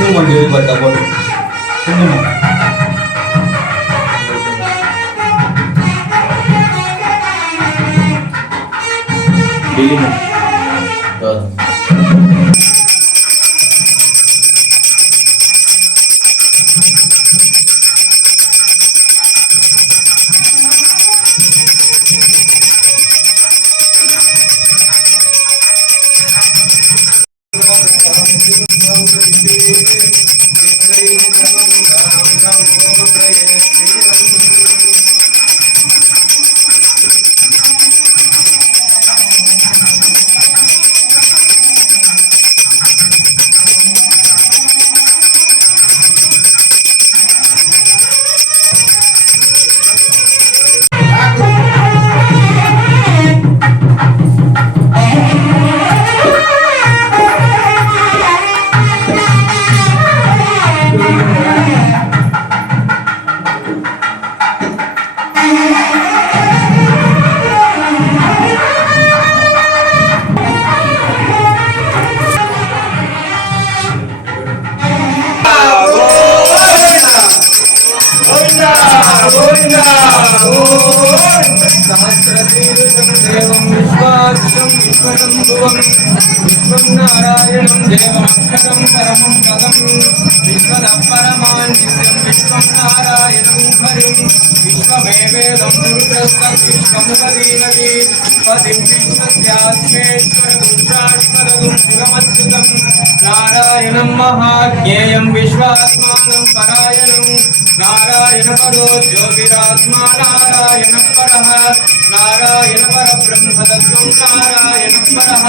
कुंकुम देवी बता बोलो कुंकुम बिलिंग तो नारायणं देवमक्षरं परमं पदं विश्वदपरमान् नित्यं विश्वं नारायणं हरिं विश्वमेवेदं पुरुषस्तद्विश्वमुपदीनति पदिं विश्वस्यात्मेश्वरगुरुशाश्वतगुं शिवमच्युतं नारायणं महाज्ञेयं विश्वात्मानं परायणं नारायणपरो ज्योतिरात्मा नारायणपरः नारायण परब्रह्म तत्त्वं नारायणपरः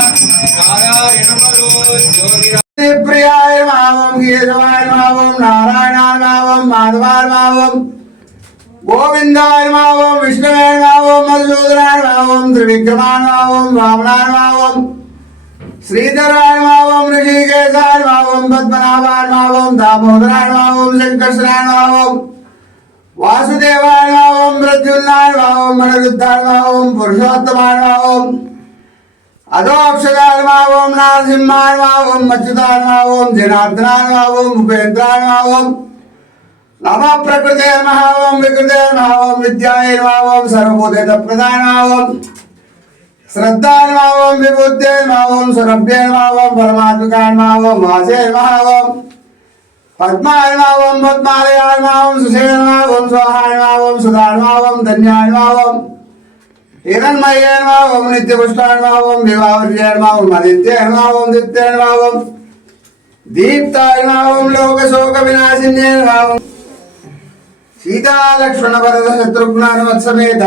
नारायणपरो ज्योतिरात्मा प्रियाय मावं केशवाय मावं नारायणाय मावं माधवाय मावं गोविंदाय मावं विष्णुवे मावं मधुसूदनाय मावं त्रिविक्रमाय मावं वामनाय मावं श्रीधराय मावं ऋषिकेशाय मावं पद्मनाभाय मावं दामोदराय मावं शंकरशनाय मावं वासुदेवाय मावं प्रद्युम्नाय मावं अनिरुद्धाय मावं पुरुषोत्तमाय मावं अधोक्षराय मावं नरसिंहाय मावं अच्युताय मावं जनार्दनाय मावं उपेन्द्राय मावं नमः प्रकृते मावं विकृते मावं विद्याय मावं सर्वभूतप्रदाय मावं श्रद्धाय मावं विबुद्धे मावं सुरभ्ये मावं परमात्मकाय मावं वासे मावं पद्माय मावं पद्मालयाय मावं सुषेण मावं स्वाहाय मावं सुधाय मावं धन्याय मावं हिरण्मये मावं नित्यपुष्टाय मावं विवावर्याय मावं आदित्याय मावं दित्याय मावं दीप्ताय मावं लोकशोकविनाशिन्ये मावं सीता लक्ष्मण भरत शत्रुघ्न हनुमत् समेत